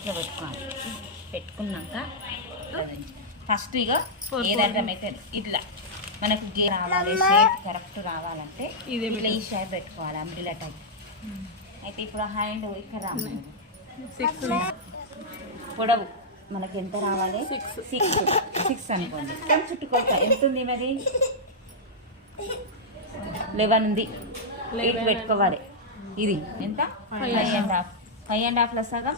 ఇట్లా పెట్టుకోవాలి. పెట్టుకున్నాక ఫస్ట్ ఇక ఏదంటే మెథడ్ ఇట్లా మనకు గే రావాలి, షేప్ కరెక్ట్ రావాలంటే ఇట్లా ఈ షేప్ పెట్టుకోవాలి అంబ్రిల్లా టైప్. అయితే ఇప్పుడు హ్యాండ్ ఇక్కడ రావాలి, పొడవు మనకి ఎంత రావాలి, సిక్స్ అనుకోండి. చుట్టుకొలత ఎంత ఉంది మరి, 11 ఉంది. 8 పెట్టుకోవాలి. ఇది ఎంత 5.5, 5.5 ప్లస్ సగం.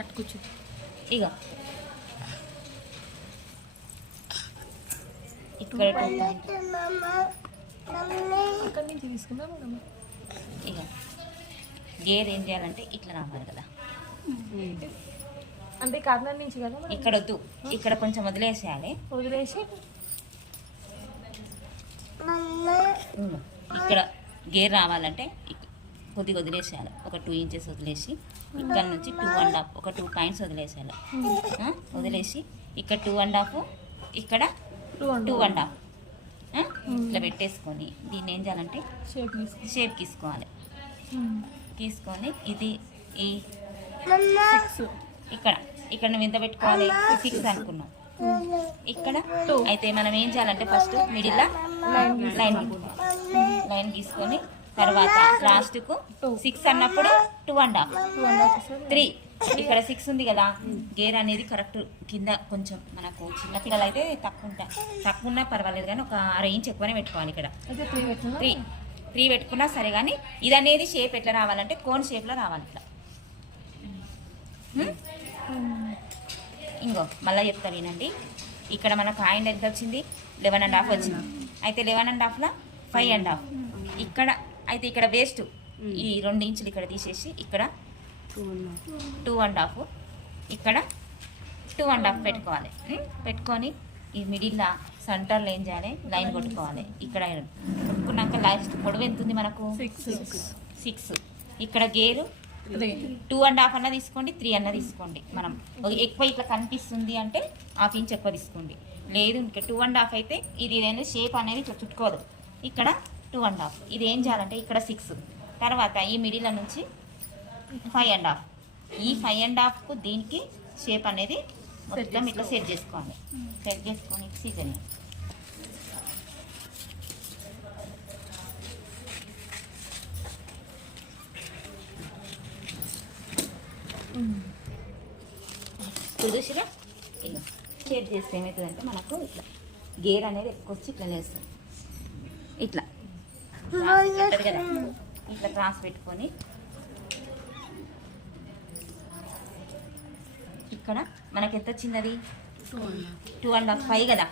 అట్టుకొచ్చు ఇక ఇక్కడ అక్కడి నుంచి తీసుకుందాం. ఇక గేర్ ఏం చేయాలంటే ఇట్లా రావాలి కదా, అంటే కార్నర్ నుంచి కదా. ఇక్కడ వద్దు, ఇక్కడ కొంచెం వదిలేసేయాలి. వదిలేసి ఇక్కడ గేర్ రావాలంటే కొద్దిగా వదిలేసేయాలి. ఒక 2 ఇంచెస్ వదిలేసి ఇక్కడ నుంచి 2.5, ఒక 2 పాయింట్స్ వదిలేసేయాలి. వదిలేసి ఇక్కడ 2.5, ఇక్కడ 2.5 ఇట్లా పెట్టేసుకొని దీన్ని ఏం చేయాలంటే షేప్ తీసుకోవాలి. తీసుకొని ఇది ఈ ఇక్కడ నువ్వు ఎంత పెట్టుకోవాలి, 6 అనుకున్నావు. ఇక్కడ అయితే మనం ఏం చేయాలంటే ఫస్ట్ మిడిల్లో లైన్ తీసుకొని తర్వాత లాస్ట్కు 6 అన్నప్పుడు 2.5, 3. ఇక్కడ 6 ఉంది కదా, గేర్ అనేది కరెక్ట్ కింద కొంచెం మనకు చిన్నపిల్లలు అయితే తక్కువ ఉన్నా పర్వాలేదు, కానీ ఒక 1/2 ఇంచ్ ఎక్కువనే పెట్టుకోవాలి. ఇక్కడ 3 పెట్టుకున్నా సరే, కానీ ఇది అనేది షేప్ ఎట్లా రావాలంటే కోన్ షేప్లో రావాలి. ఇట్లా ఇంకో మళ్ళీ చెప్తా వినండి. ఇక్కడ మనకు హ్యాండ్ ఎంత వచ్చింది, 11.5 వచ్చింది. అయితే 11.5లో 5.5 ఇక్కడ. అయితే ఇక్కడ వేస్ట్ ఈ 2 ఇంచులు ఇక్కడ తీసేసి ఇక్కడ 2.5, ఇక్కడ 2.5 పెట్టుకోవాలి. పెట్టుకొని ఈ మిడిల్లో సెంటర్లో ఏం చేయాలి, లైన్ కొట్టుకోవాలి. ఇక్కడ కొట్టుకున్నాక లాస్ట్ పొడవు ఎంత ఉంది మనకు, 6. ఇక్కడ గేరు 2.5 అన్న తీసుకోండి, 3 అన్న తీసుకోండి. మనం ఎక్కువ ఇట్లా కనిపిస్తుంది అంటే 1/2 ఇంచ్ ఎక్కువ తీసుకోండి. లేదు ఇంకా 2.5 అయితే ఇది షేప్ అనేది ఇట్లా చుట్టుకోదు. ఇక్కడ 2.5, ఇది ఏం చేయాలంటే ఇక్కడ 6, తర్వాత ఈ మిడిల్ నుంచి 5.5. ఈ 5.5కు దీనికి షేప్ అనేది మొత్తం ఇట్లా సెట్ చేసుకోవాలి. సెట్ చేసుకొని సీజన్ చూసిరా. ఇలా షేప్ చేస్తే ఏమవుతుందంటే మనకు ఇట్లా గేర్ అనేది ఎక్కువ వచ్చి ఇట్లా లేస్తుంది. ఇట్లా కదా, ఇట్లా క్రాస్ పెట్టుకొని ఇక్కడ మనకి ఎంత వచ్చింది, అది 2.5, 5 కదా.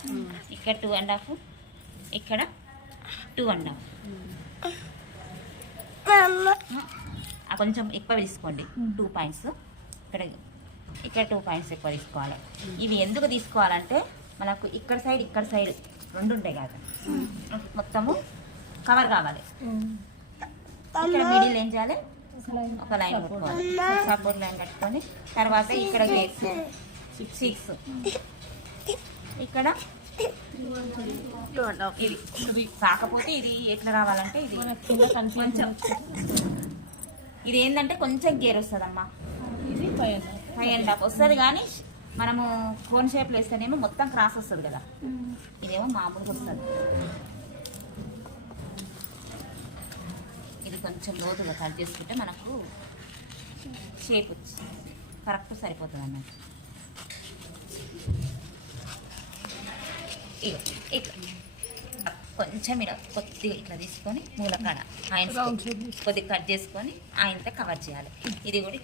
ఇక్కడ 2.5, ఇక్కడ 2.5. కొంచెం ఎక్కువ తీసుకోండి, 2 పాయింట్స్. ఇక్కడ 2 పాయింట్స్ ఎక్కువ తీసుకోవాలి. ఇవి ఎందుకు తీసుకోవాలంటే మనకు ఇక్కడ సైడ్ 2 ఉంటాయి కదా, మొత్తము కవర్ కావాలి. ఇక్కడ మిడిల్ ఏం చేయాలి, ఒక లైన్ కట్టుకోవాలి, సపోర్ట్ లైన్ కట్టుకొని తర్వాత ఇక్కడ 6, ఇక్కడ ఇది. కాకపోతే ఇది ఎట్లా రావాలంటే ఇది కొంచెం, ఇది ఏంటంటే కొంచెం గేర్ వస్తుందమ్మా. ఇది 5.5 వస్తుంది, కానీ మనము కోన్ షేప్లో వేస్తేనేమో మొత్తం క్రాస్ వస్తుంది కదా, ఇదేమో మామూలుగా వస్తుంది. ఇది కొంచెం లోతుగా కట్ చేసుకుంటే మనకు షేప్ వచ్చి కరెక్ట్ సరిపోతుంది అన్నట్టు. ఇట్లా కొంచెం ఇలా కొద్దిగా ఇట్లా తీసుకొని మూలకాడ ఆయన కొద్దిగా కట్ చేసుకొని ఆయనతో కవర్ చేయాలి. ఇది కూడా